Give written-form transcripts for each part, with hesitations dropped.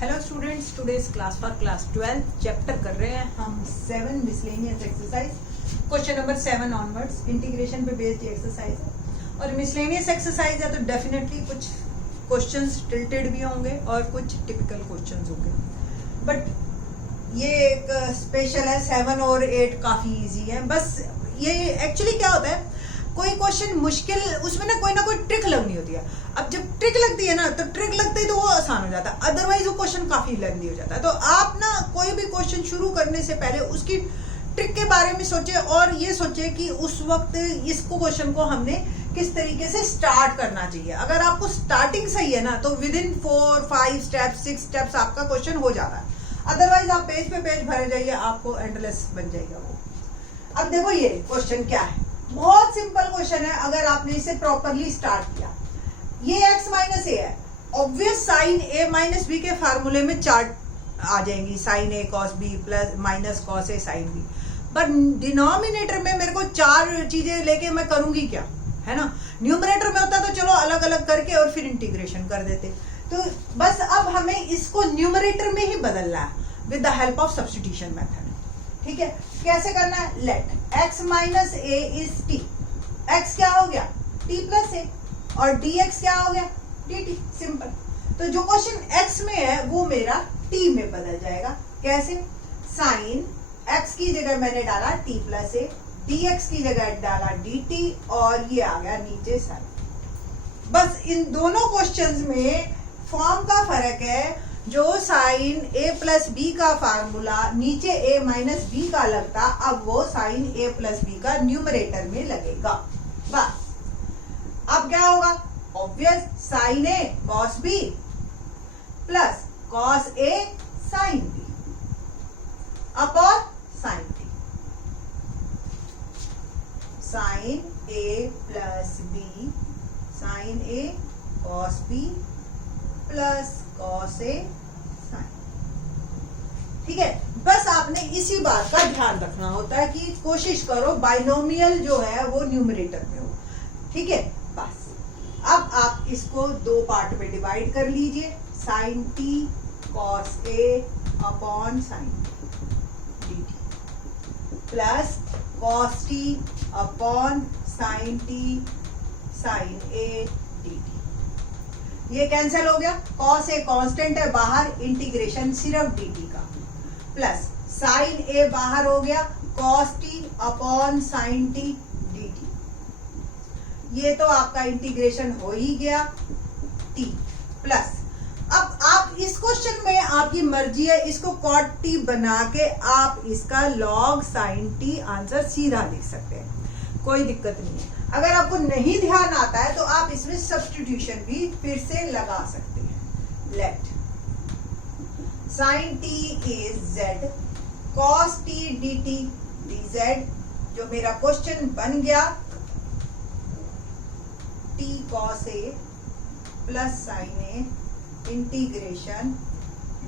Hello students, today's class for class 12 chapter कर रहे हैं हम 7 miscellaneous exercise, question number 7 onwards. Integration पे बेस्ड एक्सरसाइज है और मिसलेनियस एक्सरसाइज है तो डेफिनेटली कुछ क्वेश्चंस टिल्टेड भी होंगे और कुछ टिपिकल क्वेश्चंस होंगे, बट ये एक स्पेशल है। 7 और 8 काफी इजी है। बस ये एक्चुअली क्या होता है, कोई क्वेश्चन मुश्किल, उसमें ना कोई ट्रिक लगनी होती है। अब जब ट्रिक लगती है ना, तो ट्रिक लगती है तो वो आसान हो जाता है, अदरवाइज वो क्वेश्चन काफी लेंथी हो जाता है। तो आप ना कोई भी क्वेश्चन शुरू करने से पहले उसकी ट्रिक के बारे में सोचे और ये सोचे कि उस वक्त इसको क्वेश्चन को हमने किस तरीके से स्टार्ट करना चाहिए। अगर आपको स्टार्टिंग सही है ना, तो विद इन 4, 5 स्टेप्स, 6 स्टेप्स आपका क्वेश्चन हो जा रहा है। अदरवाइज आप पेज पे पेज भरे जाइए, आपको एंडलेस बन जाएगा वो। अब देखो ये क्वेश्चन क्या है, बहुत सिंपल क्वेश्चन है अगर आपने इसे प्रॉपरली स्टार्ट किया। ये x माइनस ए है, obvious sine a minus b के फार्मूले में चार्ट आ जाएंगी, sine a cos b plus minus cos a sine b। But denominator में मेरे को 4 चीजें लेके मैं करूंगी क्या, है ना। न्यूमरेटर में होता तो चलो अलग अलग करके और फिर इंटीग्रेशन कर देते। तो बस अब हमें इसको न्यूमरेटर में ही बदलना है with the help of substitution method. ठीक है, कैसे करना है, let x minus a is t। x क्या हो गया, t प्लस ए, और dx क्या हो गया, dt। सिंपल। तो जो क्वेश्चन x में है वो मेरा t में बदल जाएगा। कैसे, साइन x की जगह मैंने डाला t प्लस ए, dx की जगह डाला dt, और ये आ गया नीचे साइन। बस इन दोनों क्वेश्चंस में फॉर्म का फर्क है। जो साइन a प्लस बी का फार्मूला नीचे a माइनस बी का लगता, अब वो साइन a प्लस बी का न्यूमरेटर में लगेगा। बस अब क्या होगा, obvious sine a cos b plus cos a sine b upon sine b। Sine a plus b, sine a cos b plus cos a sine. ठीक है, बस आपने इसी बात का ध्यान रखना होता है कि कोशिश करो बाइनोमियल जो है वो न्यूमरेटर में हो। ठीक है, बस अब आप इसको 2 पार्ट में डिवाइड कर लीजिए, sine t cos a upon sine d plus cos t upon sine t sine a d. ये कैंसिल हो गया, कॉस ए कांस्टेंट है बाहर, इंटीग्रेशन सिर्फ dt का, प्लस साइन ए बाहर हो गया, cos t upon sine T dt। ये तो आपका इंटीग्रेशन हो ही गया t, प्लस अब आप इस क्वेश्चन में आपकी मर्जी है, इसको cot t बना के आप इसका log sin t आंसर सीधा लिख सकते हैं, कोई दिक्कत नहीं है। अगर आपको नहीं ध्यान आता है तो आप इसमें सब्स्टिट्यूशन भी फिर से लगा सकते हैं। Late sign T is z, cos T dt dz, जो मेरा क्वेश्चन बन गया t cos a plus sign a integration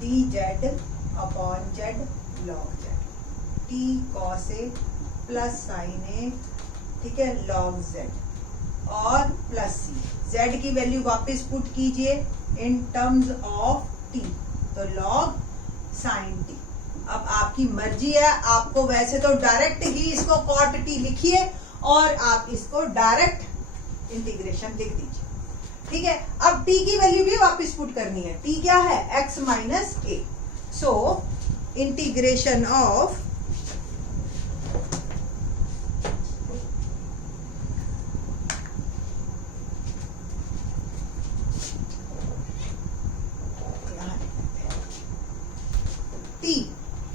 dz upon z log z, t cos a plus sign a, ठीक है, log z और प्लस c। z की value वापस put कीजिए इन टर्म्स ऑफ t, तो log sin t। अब आपकी मर्जी है, आपको वैसे तो डायरेक्ट ही इसको cot t लिखिए और आप इसको डायरेक्ट इंटीग्रेशन लिख दीजिए। ठीक है, अब t की वैल्यू भी वापस पुट करनी है। t क्या है, x minus a, so integration of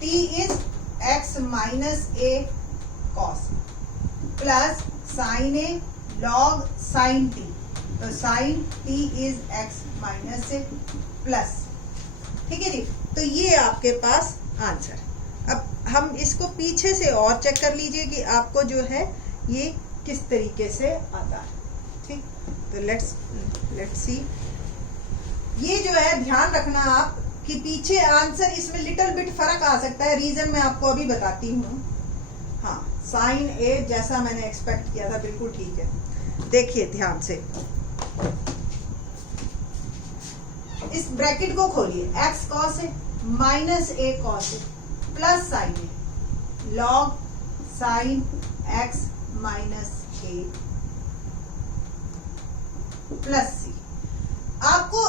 t is x minus a cos plus sin a log sin t, तो sin t is x minus a plus. ठीक है जी, तो ये आपके पास आंसर। अब हम इसको पीछे से और चेक कर लीजिए कि आपको जो है ये किस तरीके से आता है। ठीक, तो लेट्स सी। ये जो है ध्यान रखना आप कि पीछे आंसर इसमें लिटिल बिट फर्क आ सकता है, रीजन मैं आपको अभी बताती हूँ। हाँ, साइन ए जैसा मैंने एक्सपेक्ट किया था बिल्कुल ठीक है। देखिए ध्यान से, इस ब्रैकेट को खोलिए, x cos है माइनस a cos है प्लस साइन है log sine x minus a plus c। आपको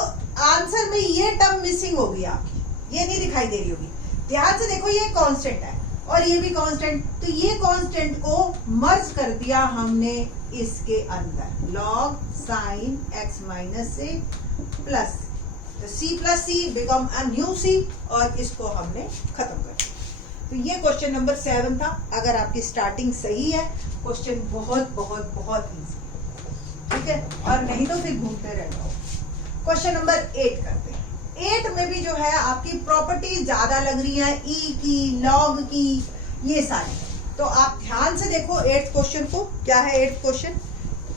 आंसर में ये टर्म मिसिंग होगी, आपकी ये नहीं दिखाई दे रही होगी। ध्यान से देखो, ये कांस्टेंट है और ये भी कांस्टेंट, तो ये कांस्टेंट को मर्ज कर दिया हमने इसके अंदर, log sine x minus a plus, तो c plus c become a new c और इसको हमने खत्म कर दिया। तो ये क्वेश्चन नंबर 7 था। अगर आपकी स्टार्टिंग सही है, क्वेश्चन बहुत बहुत बहुत इजी, ठीक है, और नहीं तो फिर घूमते रह जाओ। क्वेश्चन नंबर 8 करते हैं। 8 में भी जो है आपकी प्रॉपर्टी ज्यादा लग रही है, ई की, लॉग की, ये सारी। तो आप ध्यान से देखो 8th क्वेश्चन को। क्या है 8th question?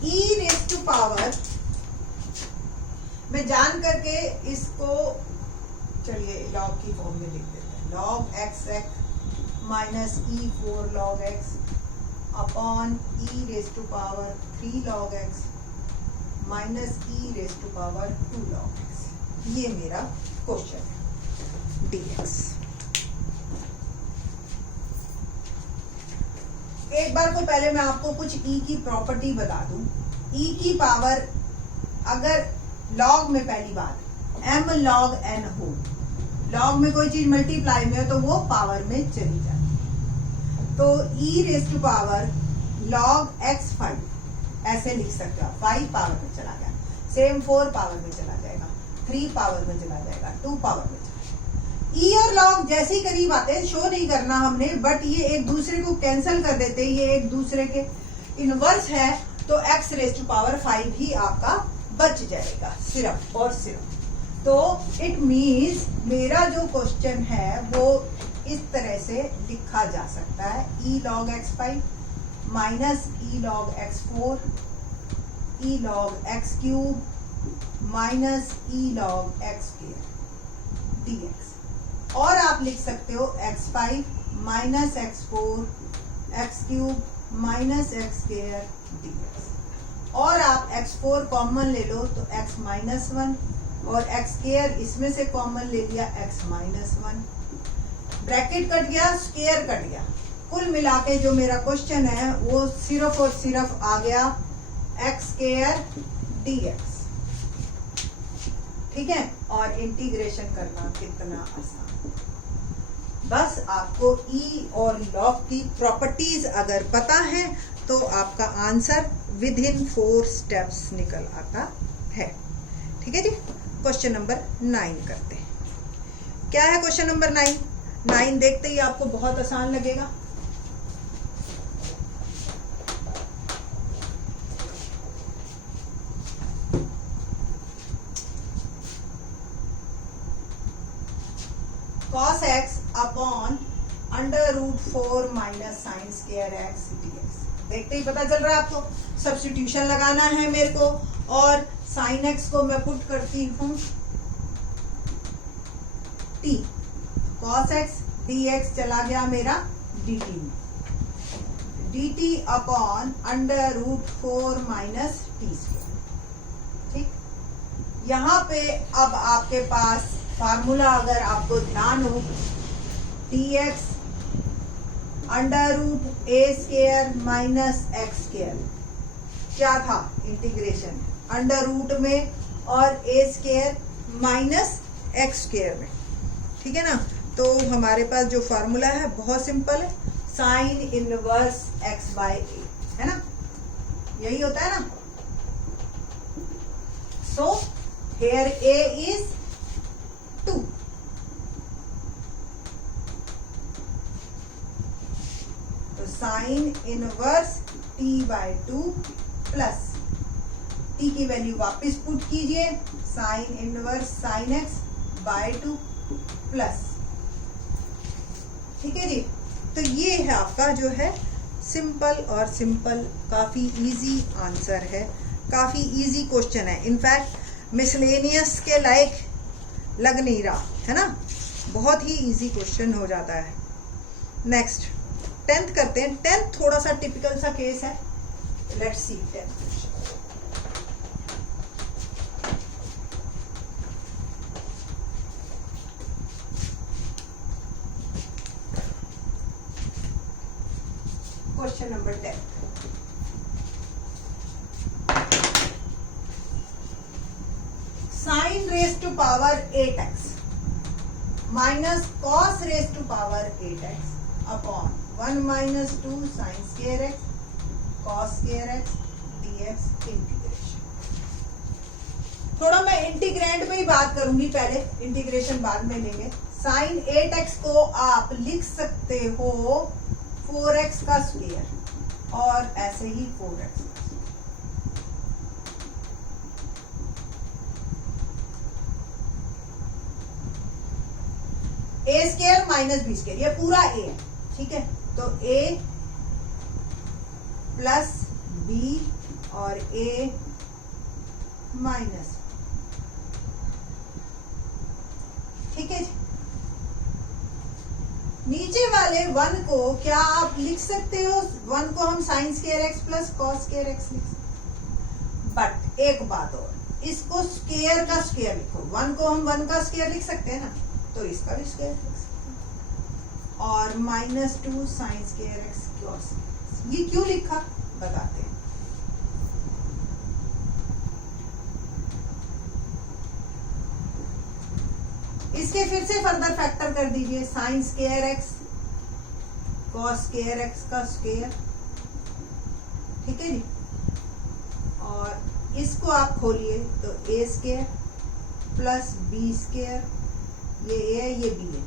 E raise to power, मैं जान करके इसको, चलिए लॉग की फॉर्म में लिख देते हैं, log x minus e4 log x upon e raise to power 3 log x minus e raise to power 2 log x। ये मेरा क्वेश्चन है dx। एक बार को पहले मैं आपको कुछ e की प्रॉपर्टी बता दूं। e की पावर, अगर log में पहली बात m log n हो, log में कोई चीज मल्टीप्लाई में हो तो वो पावर में चली जाती, तो e raise to power log x 5 ऐसे लिख सकते हो। 5 पावर में चला गया, सेम 4 पावर में चला जाएगा, 3 पावर में चला जाएगा, 2 पावर में चला जाएगा। ई और लॉग जैसे ही करीब आते हैं, शो नहीं करना हमने, बट ये एक दूसरे को कैंसिल कर देते हैं, ये एक दूसरे के इनवर्स है, तो x रेज टू पावर 5 ही आपका बच जाएगा सिर्फ और सिर्फ। तो इट मीन्स मेरा जो क्वेश्चन है वो इस तरह से लिखा जा सकता है, ई लॉग एक्स 5 माइनस ई लॉग एक्स 4 ई लॉग एक्स क्यूब माइनस ई लॉग एक्स स्क्वायर dx। और आप लिख सकते हो x5 minus x4 x cube minus x square dx। और आप x4 कॉमन ले लो तो x माइनस 1 और एक्स स्क्वायर इसमें से कॉमन ले लिया x माइनस 1, ब्रैकेट कट गया, स्क्वायर कट गया, कुल मिला के जो मेरा क्वेश्चन है वो सिर्फ और सिर्फ आ गया एक्स स्क्वायर dx, ठीक है। और इंटीग्रेशन करना कितना आसान, बस आपको ई और लॉग की प्रॉपर्टीज अगर पता है तो आपका आंसर विद इन 4 स्टेप्स निकल आता है, ठीक है जी। क्वेश्चन नंबर 9 करते हैं। क्या है क्वेश्चन नंबर 9? 9 देखते ही आपको बहुत आसान लगेगा। cos x upon under root 4 minus sine square x dx। देखते ही पता चल रहा है आपको, सब्स्टिट्यूशन लगाना है मेरे को, और साइन x को मैं पुट करती हूँ t, cos x dx चला गया मेरा dt में, dt upon under root 4 minus t square, ठीक। यहाँ पे अब आपके पास फार्मूला अगर आपको ध्यान हो, dx अंडर रूट ए स्क्वायर माइनस एक्स स्क्वायर, क्या था? इंटीग्रेशन अंडर रूट में और ए स्क्वायर माइनस एक्स स्क्वायर में, ठीक है ना। तो हमारे पास जो फार्मूला है बहुत सिंपल है, साइन इनवर्स एक्स बाय ए, है ना, यही होता है ना। सो हेयर ए इज 2, तो sine inverse t by 2 plus t की वैल्यू वापस पुट कीजिए, sine inverse sine x by 2 plus, ठीक है जी। तो ये है आपका जो है सिंपल और सिंपल, काफी इजी आंसर है, काफी इजी क्वेश्चन है। इनफैक्ट मिसलेनियस के लायक लग नहीं रहा है ना, बहुत ही इजी क्वेश्चन हो जाता है। नेक्स्ट 10th करते हैं। 10th थोड़ा सा टिपिकल सा केस है, let's see 10th। Question number 10। Sine raise to power 8x minus cos raise to power 8x upon 1 minus 2 sine square x cos square x dx integration. थोड़ा मैं integrand में ही बात करूंगी, पहले इंटीग्रेशन बाद में लेंगे। साइन 8x को आप लिख सकते हो 4x का स्क्वायर और ऐसे ही 4x। ए स्क्वायर माइनस बी स्क्वायर, ये पूरा ए है, ठीक है। तो ए प्लस बी और ए माइनस, ठीक है। नीचे वाले 1 को क्या आप लिख सकते हो? 1 को हम sine square x plus cos square x लिख सकते, बट एक बात और, इसको स्क्वायर का स्क्वायर लिखो। 1 को हम 1 का स्क्वायर लिख सकते हैं ना, तो इसका भी स्क्वायर लिख सकते हैं। और minus 2 sine square x cos, ये क्यों लिखा बताते हैं। इसके फिर से फर्दर फैक्टर कर दीजिए, sine square x cos square x का स्क्वायर, ठीक है जी। और इसको आप खोलिए तो ए स्क्वायर प्लस बी स्क्वायर, ये ए है ये बी है,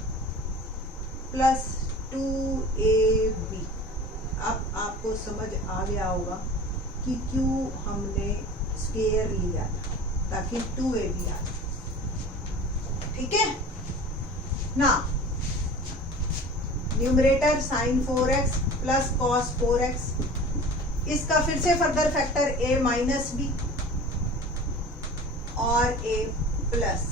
प्लस 2ab। अब आपको समझ आ गया होगा कि क्यों हमने स्क्वायर लिया था, ताकि 2ab आ जाए, ठीक है ना। Numerator sign 4x plus cos 4x, इसका फिर से further factor a minus b और a प्लस।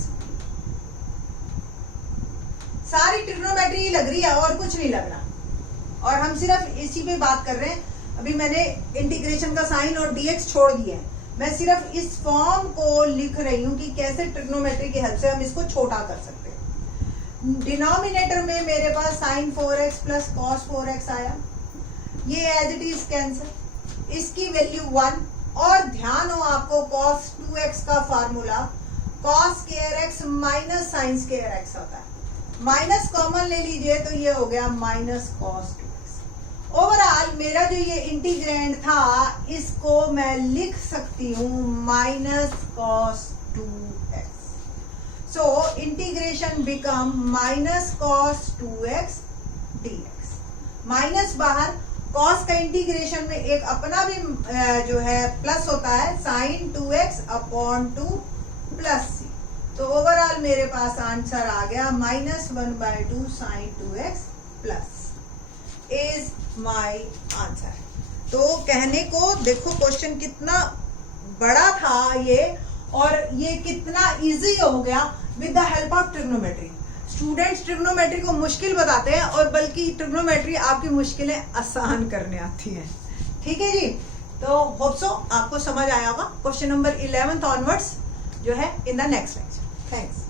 सारी ट्रिग्नोमेट्री लग रही है और कुछ नहीं लग रहा, और हम सिर्फ इसी पे बात कर रहे हैं। अभी मैंने इंटीग्रेशन का साइन और dx छोड़ दिया है, मैं सिर्फ इस फॉर्म को लिख रही हूं कि कैसे ट्रिग्नोमेट्री की हेल्प से हम इसको छोटा कर सकते हैं। डिनोमिनेटर में मेरे पास sign 4x plus cos 4x आया, ये एज इट इज कैंसिल, इसकी वैल्यू 1। और ध्यान हो आपको, cos 2x का formula cos square x minus sine square x होता है। माइनस कॉमन ले लीजिए तो ये हो गया माइनस कॉस 2x। ओवरऑल मेरा जो ये इंटीग्रेंड था, इसको मैं लिख सकती हूं minus cos 2x। So integration become minus cos 2x dx। माइनस बाहर, कॉस का इंटीग्रेशन में एक अपना भी जो है प्लस होता है, sine 2x upon 2 plus c। तो ओवरऑल मेरे पास आंसर आ गया minus 1/2 sine 2x plus is my answer. तो कहने को देखो क्वेश्चन कितना बड़ा था ये, और ये कितना इजी हो गया with the help of trigonometry. Students trigonometry को मुश्किल बताते हैं, और बल्कि ट्रिग्नोमेट्री आपकी मुश्किलें आसान करने आती हैं, ठीक है जी। तो होप सो आपको समझ आया होगा। क्वेश्चन नंबर 11 ऑनवर्ड्स जो है in the next lecture. Thanks.